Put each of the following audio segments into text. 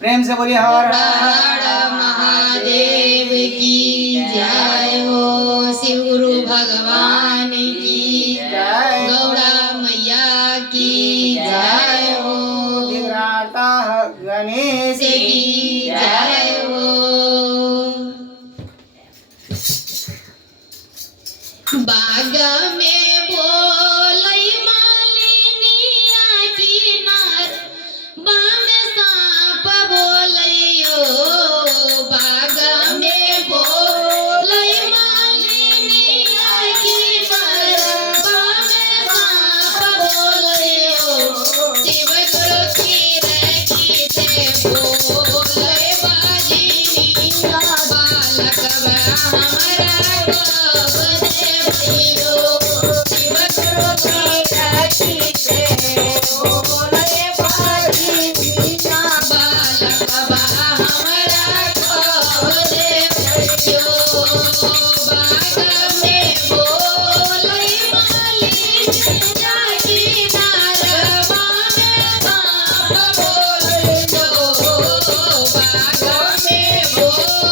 प्रेम से बोलिए हर हर महादेव की जय हो। शिव गुरु भगवान की जय। गौड़ा मैया की जय हो। विघ्नहर्ता गणेश की जय हो। बाग में बोलई मालिनिया की नार बाम सांप बोलइयो। बाग में बोलई मालिनिया की नार बाम सांप बोलइयो। शिव गुरु की रखी ते बोले बाजिनी बालक हमरा कब दे भइयो। शिव गुरु की रखी ते बोले बाजिनी बालक हमरा कब दे भइयो। बाग में बोलई मालिनिया की नारवा में सांप बोलइयो। बाग में बोलई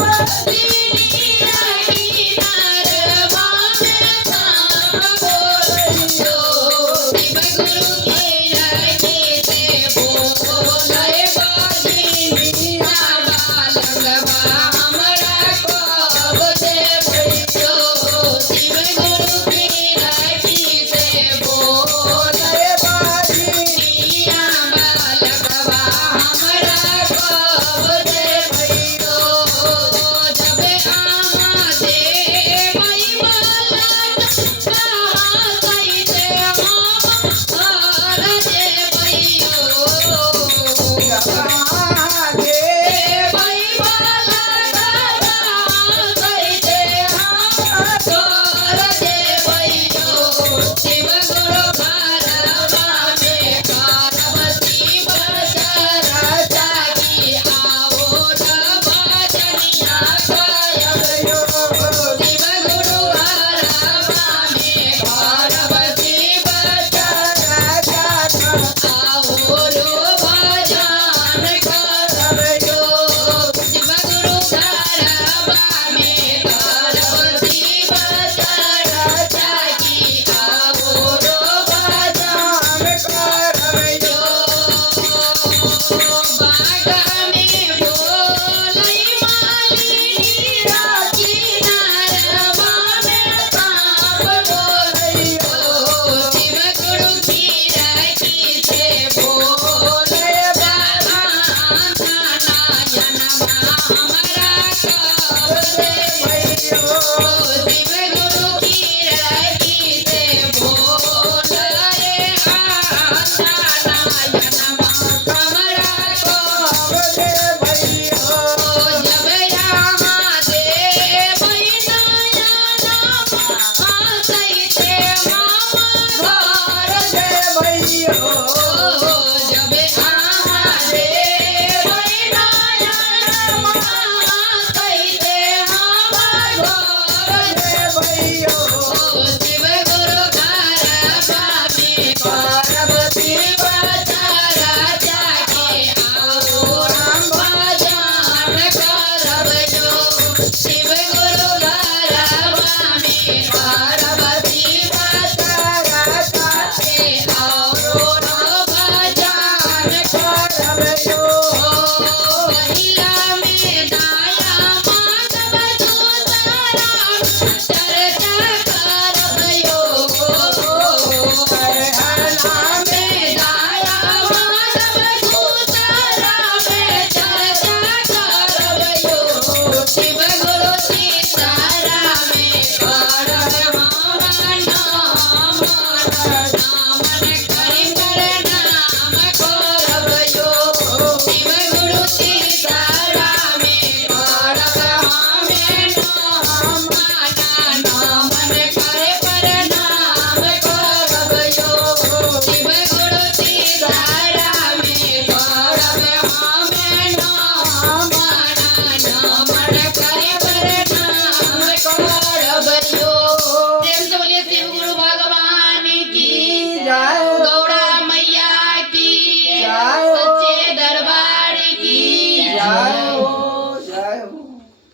मालिनिया की नारवा में सांप बोलइयो। शिव गुरु की रखी ते बोले बाजिनी बालक हमरा कब दे भइयो। शिव गुरु की रखी ते बोले बाजिनी बालक हमरा कब दे भइयो। जब आमा दे भई बालक कहा सहिते हम घर दे भइयो। शिव गुरु घरवा में पार्वती बसर जागी आओ न भजनिया गायब। शिव गुरु घरवा में पार्वती बसर जागी आओ रो भजन જય